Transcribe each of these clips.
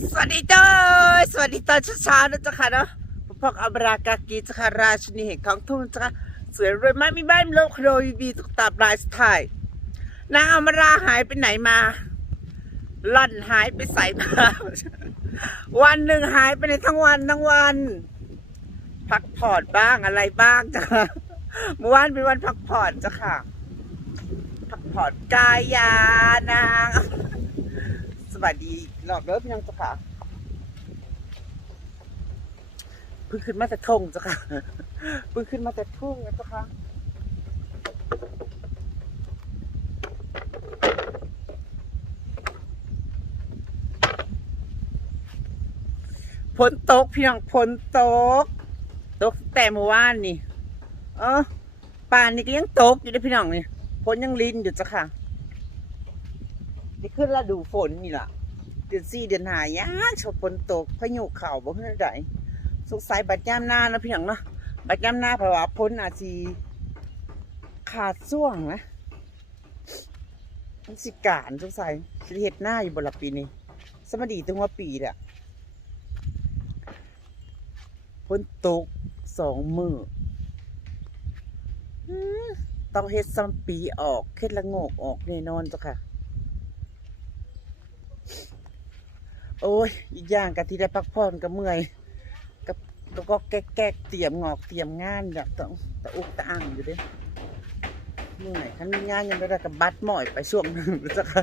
สวัสดีจ้าสวัสดีตอนเช้าๆนะจ๊ะค่ะเนาะพวกอับรากากีจ้ะค่ะราชนีแห่งท้องทุ่งจ้ะค่ะสวยรวยมากมีบ้านมีรถครวีบีตุกตาปลายสไตล์นางอมราหายไปไหนมาล่อนหายไปใส่มาวันหนึ่งหายไปในทั้งวันทั้งวัน พักผ่อนบ้างอะไรบ้างจ้ะค่ะเมื่อวานเป็นวันพักผ่อนจ้ะค่ะ พักผ่อนกายยานาง สวัสดีหลอดเลิฟพี่น้องเจ้ะค่ะเพิ่งขึ้นมาแต่ทงเจ้ะค่ะเพิ่งขึ้นมาแต่ทุ่งนะเจ้ะค่ะฝนตกพี่น้องฝนตก ตกแต่เมื่อวานนี่ เออป่านนี้ก็ยังตกอยู่เด้อพี่น้องนี่ฝนยังลินอยู่จ้ะค่ะ นี่ขึ้นฤดูฝนนี่ล่ะ เดือนสี่เดือนหายาชอบฝนตกพายุเข่าบ่เฮือใดสงสัยบัดยามหน้านะพี่น้องเนาะบัดยามหน้าเพราะว่าพ้นอาจสิขาดช่วงนะมันสิการสงสัยสิเฮ็ดหน้าอยู่บ่ละปีนี้สมดีถึงว่าปีแหละฝนตกสองมือต้องเฮ็ดซ้ำปีออกเฮ็ดละงกออกแน่นอนจ้ะค่ะ โอ้ยอีกอย่างกะที่ได้พักผ่อนก็เมื่อยกับก็ก็แก๊กแก๊กเตรียมงอกเตรียมงานแบบต้องตะอุกตะอ่างอยู่ด้เมื่อยคันมีงานยังไม่ได้กับบัดหม่อยไปช่วงหนึ่งจ้ะค่ะ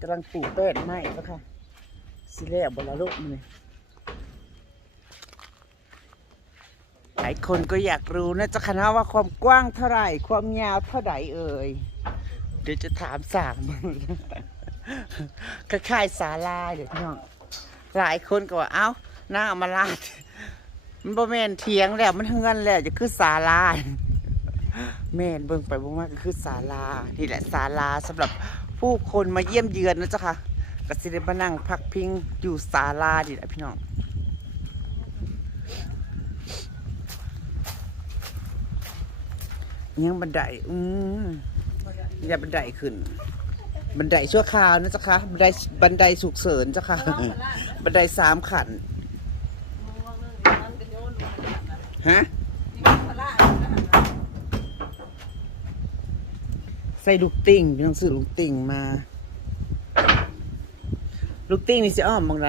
กำลังปลูกต้นไม้จ้ะค่ะสิแล้วบละลูกมันเลยหลายคนก็อยากรู้นะจ๊ะค่ะนะว่าความกว้างเท่าไหร่ ความยาวเท่าไหร่เอ่ย เดี๋ยวจะถามสามมึงคล้ายๆสาลาเดี๋ยวพี่น้องหลายคนก็ว่าเอ้าหน้ามาลาดมันบ่แม่นเถียงแล้วมันเฮือนแล้วจะคือศาลาแม่นเบิ่งไปเบิ่งมาก็คือศาลานี่แหละศาลาสำหรับผู้คนมาเยี่ยมเยือนนะจ๊ะค่ะก็สิได้มานั่งพักพิงอยู่ศาลานี่แหละพี่น้องยังบันไดอืม อย่าบันไดขึ้น บันไดชั่วคราวนะจ๊ะคะบันไดบันไดสุกเสริญจ้ะค่ะ บันไดสามขันฮะใส่ลูกติ่งพี่ต้องซื้อลูกติ่งมา ลูกติ่งนี่สิอ้อมบางไร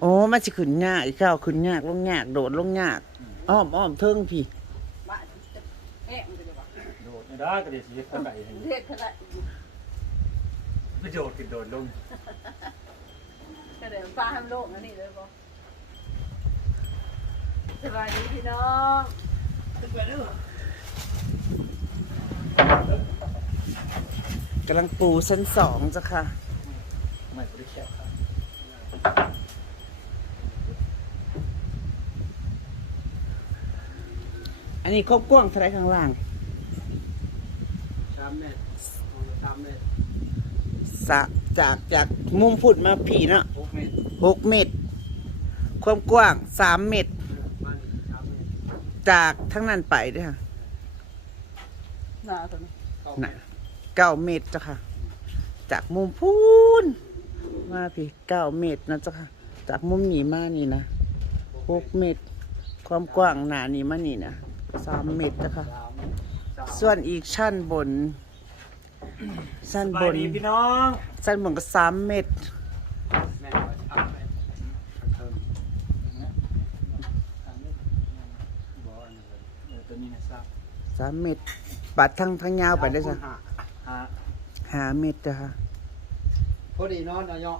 โอ้มันจะขึ้นยากอีกข้าวขึ้นยากลงยากโดดลงยากอ้อมอ้อมเทิงพี่ ไม่ได้ก็เดี๋ยวสิคนไหนให้เรียกขนาดประโยชน์กินโดดลงกระเดี๋ยวฟ้าห้ามโลกนั่นนี่เลยบอกสวัสดีพี่น้องกำลังปูชั้นสองจ้ะค่ะ ไม่บริแคปครับอันนี้ครบกว้างเท่าไรข้างล่าง สามเมตรสามเมตรสะจากจากมุมพุดมาผีเนาะหกเมตรหกเมตรความกว้างสามเมตรบ้านสามเมตร จากทั้งนั้นไปเด้วยค่ะหนาตัวนี้เก้าน่ะเก้าเมตรจ้ะค่ะ จากมุมพูนมาพี่เก้าเมตรนะจ้ะค่ะ จากมุมนี้มานี่นะหกเมตร ความกว้างหนานี่มานี่นะสามเมตรจ้ะค่ะ สามสามส่วนอีกชั้นบน ชั้นสบบายนดีพี่น้องชั้นบนก็สามเมตรแม่เอาเอาไปเพิ่มสามเมตรบอกอันนี้เลยเออตัวนี้นะทราบสามเมตรปัดทั้งทั้งยาวไปได้จ้ะห้าห้าห้าเมตรจ้ะค่ะพอดีนอนนายก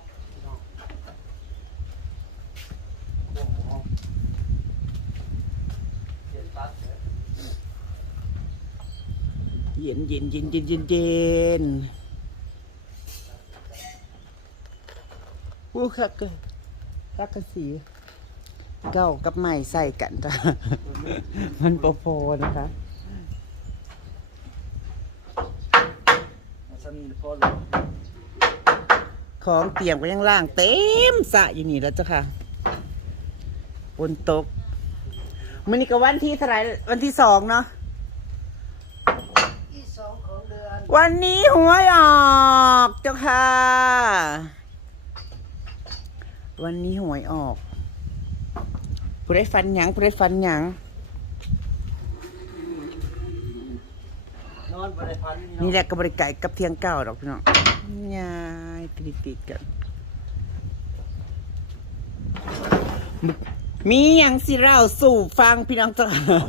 เปลี่ยนปั๊บ เย็นเย็นเย็นเย็นเย็นเย็นอู้คักเกักกะสีเก้ากับใหม่ใส่กันจ้ะมันโปโพนะคะของเตรียมก็ยังล่างเต็มสะอยู่นี่แล้วจ้ะค่ะบนตกมันนี่ก็วันที่เท่าไรวันที่สองเนาะ ที่สองของเดือน วันนี้หวยออกเจ้าค่ะ วันนี้หวยออก ผู้ได้ฟันหยังผู้ได้ฟันหยัง นอนบริพันธ์นี่แหละก็บริไก่กับเทียงเก้าดอกพี่น้องยายติดติดๆกัน มีอย่างสิเราสู่ฟังพี่น้องเจ้าค่ะ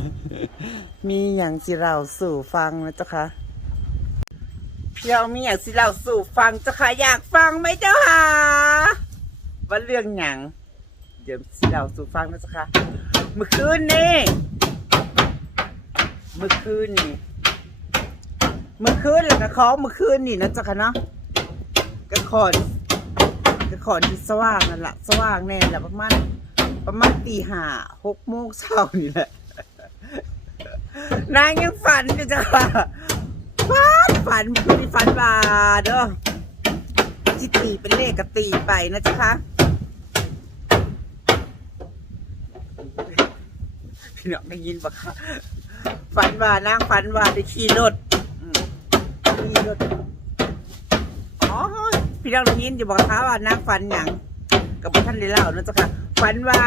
มีอย่างสิเราสู่ฟังนะเจ้าค่ะ พี่น้องมีอย่างสิเราสู่ฟังเจ้าค่ะอยากฟังไหมเจ้าค่ะว่าเรื่องหยังเดี๋ยวสิเราสู่ฟังนะเจ้าค่ะเมื่อคืนนี่เมื่อคืนนี่เมื่อคืนแล้วก็ของเมื่อคืนนี่นะจ๊ะค่ะเนาะก็ขอนก็ขอนที่สว่างนั่นแหละสว่างแน่แหละประมาณประมาณตีห้าหกโมงเช้านี่แหละนางยังฝันอยู่จ้ะค่ะ ฝันฝันคือฝันบาเด้อจิตีเป็นเลขกตีไปนะจ๊ะคะพี่น้องได้ยินปะคะฝันว่านางฝันว่าได้ขี่รถขี่รถอ๋อพี่น้องได้ยินอยู่บอกค่ะว่านางฝันหยังกับท่านได้เล่านะจ๊ะค่ะฝันว่า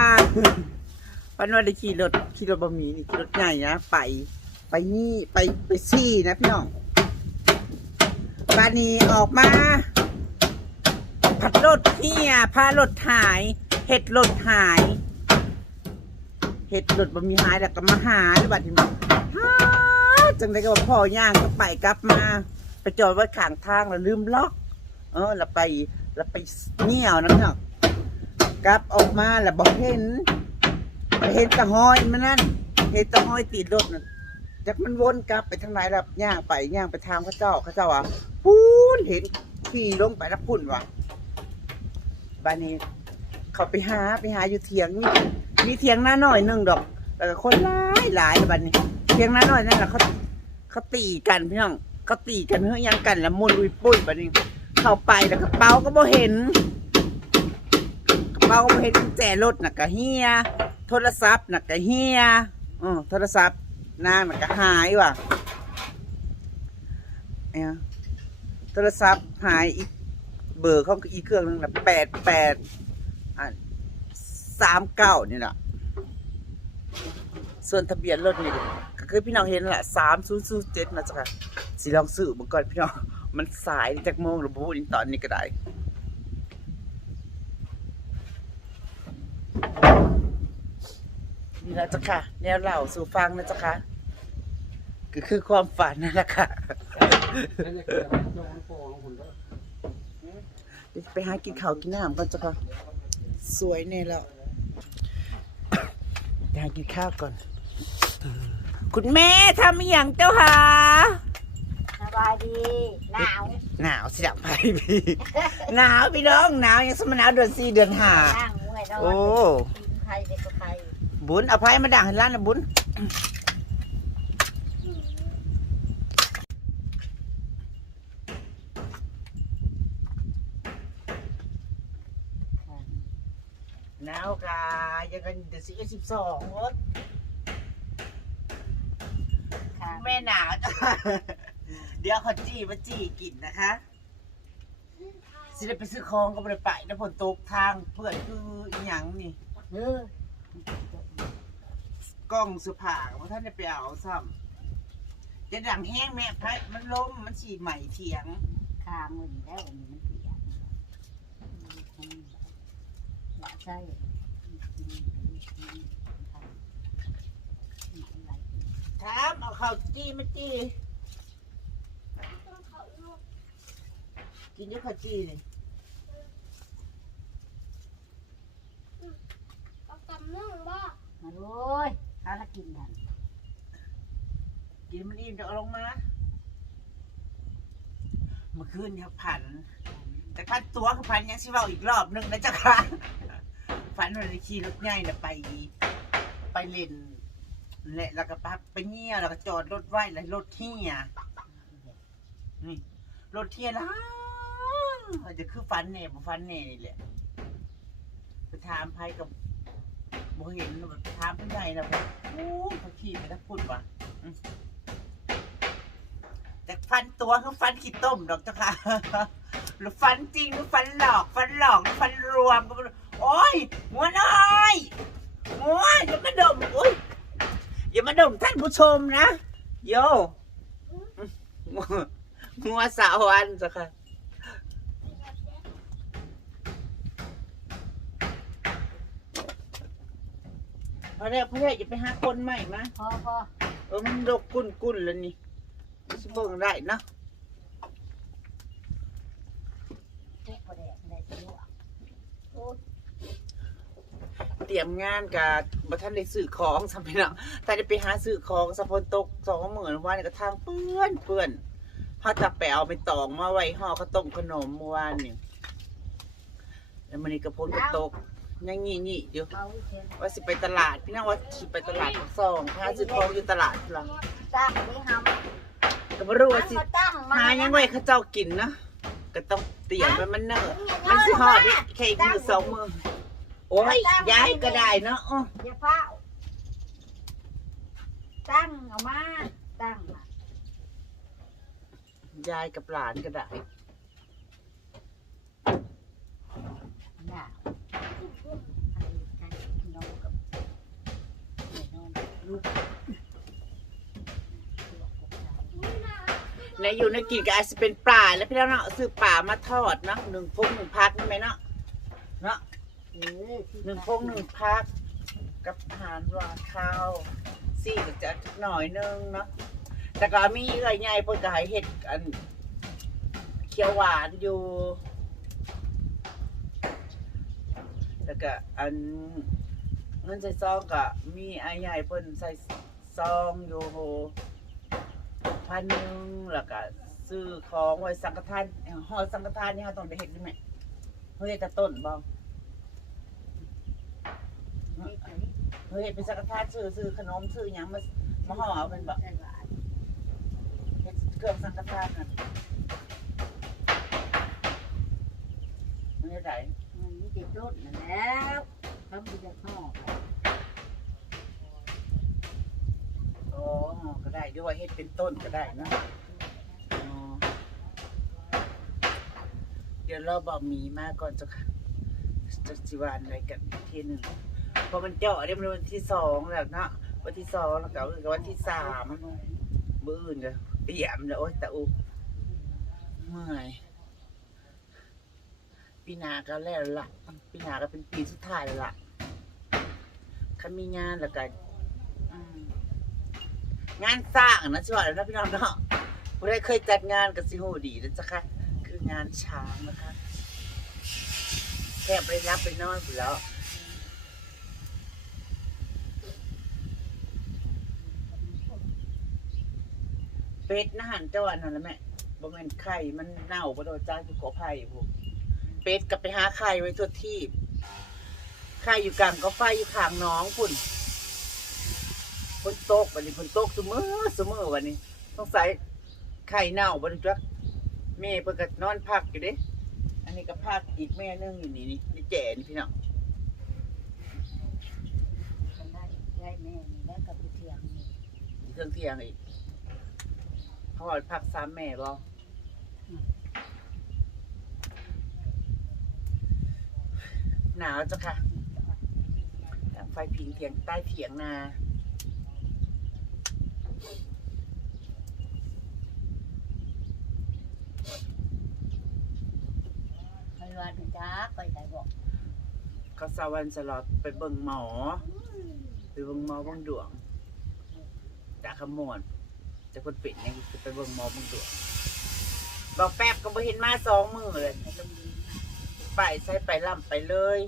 ฝันว่าได้ขี่รถขี่รถบะหมี่นี่ขี่รถใหญ่นะไป ไปนี่ไปไปซี่นะพี่น้อง บานีออกมา ผัดรถเฮียพารถหาย เห็ดรถหาย เห็ดรถบะหมี่หายแล้วก็มาหาด้วยบัดนี้หาจังได้ก็ว่พ่อย่างก็ไปกลับมา ไปจอดไว้ข้างทางแล้วลืมล็อก เออแล้วไปแล้วไปเงี่ยวนะพี่น้องกลับออกมาแล้วบอกเห็นเห็นตะหอยมันนั่นเห็นตะหอยติดรถนั่น จากมันวนกลับไปทางไหนแล้วย่างไปย่างไปทางพระเจ้าพระเจ้าอะพูนเห็นขี่ลงไปแล้วพุ่นว่ะบ้านนี้ เขาไปหาไปหาอยู่เถียงมีมีเถียงหน้าหน่อยหนึ่งดอก แล้วก็คนหลายหลายบ้านนี้เถียงหน้าหน่อยนั่นแหละเขาเขาตีกันพี่น้องเขาตีกันเฮ้ยยังกันแล้วมุนอุยปุ้ยบ้านนี้ เข้าไปแล้วกระเป๋าก็บ่เห็นกระเป๋าก็บ่เห็นกุญแจรถน่ะก็เฮียโทรศัพท์น่ะก็เฮียอือโทรศัพท์ นางน่ะก็หายว่ะเนี่ยโทรศัพท์หายอีกเบอร์เของอีกเครื่องหนึงนะแปดแปดอะสามเก้านี่แหละส่วนทะเบียนรถนี่ก็คือพี่น้องเห็นแหละสามศูนย์ศูนย์เจ็ดนะจ๊ะค่ะสิลองซื้อมาก่อนพี่น้องมันสายจากโมงหรือพูดตอนนี้ก็ได้ นี่แหละจ้ะค่ะ แนวเล่าสู่ฟังนะจ๊ะค่ะก็คือความฝันนั่นแหละค่ะนั่นจะเกิดน้องโป่งคุณก็เดี๋ยวไปหากินข้าวกินน้ำก่อนจ้ะค่ะสวยแน่แล้วไปหากินข้าวก่อน คุณแม่ทำอหย่างเจ้าค่ะสบายดี หนาวหนาวสิดับไปพี่หนาวพี่น้องหนาวยังสมหนาวเดือนสี่เดือนห้า นั่งเมื่อยนอนโอ้ กินไข่เด็กก็ไข่ บุญเอาไพ่มาด่างให้ร้านนะบุญหนาวกายังกันเดือนสิบเอ็ดสิบสองรถค่ะแม่หนาวจ้ะเดี๋ยวเขาจี้มาจี้กินนะคะ สิได้ไปซื้อของก็ไม่ได้ไปนะผลตกทางเพื่อนคืออหยังนี่ เออ กล้องเสื้อผ้าว่าท่านได้ไปเอาซ้ำจะดังแห้งแม่ไพ่มันล้มมันฉีดใหม่เถียงคามือนี่แล้วอันนี้มันเปียกหละใช่ถามเอาข้าวจี้มาจี้กินเยอะข้าวจี้นี่มาโอ้ย ข้าละกินกันกินมันอิ่มจะเอาลงมา เมื่อคืนเนี่ยผัน แต่พันตัวคือพันยังสิเว้าอีกรอบหนึงนะจ๊ะค่ะพันวันขี่รถใหญ่น่ะไป ไปเล่นแหละแล้วก็ปั๊บไปเงี้ยแล้วก็จอดรถไว้แล้วรถเที่ยนี่รถเที่ยนะจะคือฟันเน่บ่ฟันเน่นี่แหละไปถามไผกับ บ่เห็นแบบถามผู้ใหญ่นะบอกโอ้เขาขี่ไปทักพุ่นว่ะแต่ฟันตัวคือฟันขี้ต้มดอกเจ้าค่ะหรือฟันจริงหรือฟันหลอก ฟันหลอกฟันรวมก็โอ้ยหัวน้อยหัวอย่ามาดมโอ้ยอย่ามาดมท่านผู้ชมนะโยงัวสาวอันเจ้าค่ะ พอแล้วพอแล้วอย่าไปหาคนใหม่มาพอพอเออมันดกกุ่นกุ่นแล้วนี่มันสิเบิ่งได้เนาะเจ๊กประเดี๋ยวได้ตัวโอ้เตรียมงานกับบัท่านได้ซื้อของสำไปเนาะแต่ได้ไปหาซื้อของสะพนตกสองหมื่นวันนี้ก็ทางเปื้อนเปื้อนเขาจะไปเอาไปตองมาไว้ห่อข้าวต้มขนมเมื่อวานนี่แล้วมันนี่กระพนกระตก ยังงี้งี้อยู่เอาเชียนว่าสิไปตลาด พี่น้องว่าสิไปตลาดปักซองหาซื้อของอยู่ตลาดหลังตั้งนี่หำก็บ่รู้ว่าสิมาตั้งมาหายังไงเขาเจ้ากินนะก็ต้องเตรียมไว้มันเนิ่นมันสิฮอดดิแค่อีกมือสองมือโอ้ยย้ายก็ได้เนาะอ้ออย่าเฝ้าตั้งเอามาตั้งมายายกับหลานก็ได้ หนาวใครใครน้องกับแม่น้องลูก ในอยู่ในกินก็อาจจะเป็นปลาแล้วพี่น้องเนาะซื้อปลามาทอดเนาะหนึ่งพงหนึ่งพักนี่ไหมเนาะเนาะหนึ่งพงหนึ่งพัก กับอาหารหวานข้าวสี่ก็จะหน่อยนึงเนาะแต่ก็มีเอ้อยใหญ่เพิ่นก็ให้เห็ดอันเขียวหวานอยู่แล้วก็อัน เงินใส่ซองก็มีไอ้ใหญ่เพิ่นใส่ซองอยู่พันหนึ่งแล้วก็ซื้อของไว้สังฆทานห่อสังฆทานนี่เขาต้องไปเฮ็ดด้วยไหมเฮ้ยกระต้นบ่นี่ไปเฮ้ยเป็นสังฆทานซื้อซื้อขนมซื้อหยังมามาห่อเอาเป็นแบบเครื่องสังฆทานนั่นมันจะได้มันนี่จะต้นแล้วทำดีจะห่ออ๋อก็ได้ด้วย เป็นต้นก็ได้นะอ๋อเดี๋ยวเราบอกหมีมาก่อนเจ้าค่ะจะสิวานอะไรกันอีกทีหนึ่งเพราะมันเจาะเรียบร้อยวันที่สองแล้วเนาะวันที่สองแล้วก็วันที่สามมืออื่นก็เตรียมแล้วโอ๊ยตะอุเมื่อยปีหนาก็แล้วละปีหนาก็เป็นปีสุดท้ายแล้วละคันมีงานแล้วก็อืม งานสร้างนะชิว่าแล้วนะพี่น้องเนาะผู้ใดเคยจัดงานกับซิฮูดีนะจ๊ะค่ะ คืองานช้างนะคะแค่ไปรับไปนอนอยู่แล้วเป็ดนะหันเจ้าอันนั่นแหละแม่บ่แม่นไข่มันเน่าบ่โดนจ้าอยู่ขอไผ่พวกเป็ดก็ไปหาไข่ไว้ทั่วที่ไข่อยู่กลางก็ไฟอยู่ข้างน้องพุ่น นตกวันนี้ฝนตกซุมื้อซุมื้อวันนี้ต้องใส่ไข่เน่าบ่รู้จักแม่เพิ่นก็นอนพักอยู่เด้ อันนี้ก็พักอีกแม่นึงอยู่นี่นี่นี่แจ๋นี่พี่น้องกันได้ได้แม่นี่แล้วกับเทียงนี่มีเครื่องเทียงอีกเขาบอกพักสามแม่บ่หนาวจ้ะค่ะไฟพิงเถียงใต้เถียงนา ไปวันจ้าไปไหนบอก ก็สาวันสลอดไปเบิ่งหมอไปเบิ่งหมอเบิ่งดวงจากขมวนจะคนป็ดยังจะไปเบิ่งหมอเบิ่งดวงบอกแป๊บก็บ่เห็นมาสองมือเลยไปใส่ไปล่ำไปเลย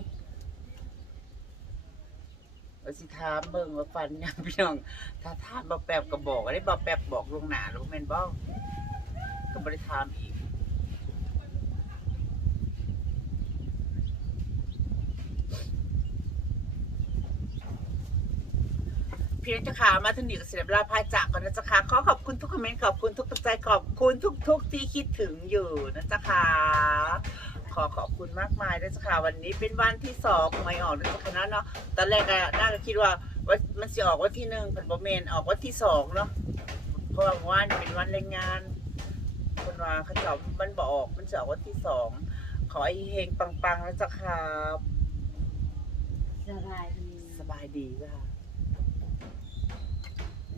ว่าสิถามเบิ่งว่าฟันยังพี่น้อง ถ้าถามบอกแป๊บก็บอกอะได้บอกแป๊บบอกลงหนาล้วแม่นบ่ก็บ่ได้ถามอีก พี่น้องเจ้าขามาถึงนี่ก็เสียเวลาพายจากก่อนนะเจ้าค่ะขอขอบคุณทุกคอมเมนต์ขอบคุณทุกกำลังใจขอบคุณทุก ๆ ที่คิดถึงอยู่นะเจ้าค่ะขอขอบคุณมากมายนะเจ้าค่ะวันนี้เป็นวันที่สองหวยออกนะเจ้าค่ะเนาะตอนแรกอะน่าจะคิดว่าว่ามันจะออกวันที่หนึ่งเป็นบอมเมนออกวันที่สองเนาะเพราะว่าวันเป็นวันแรงงานว่าเขาเจามันบออก มันจะออกวันที่สองขอให้เฮงปังๆนะจ๊ะครับสบายดีสบายดีจ้ะค่ะ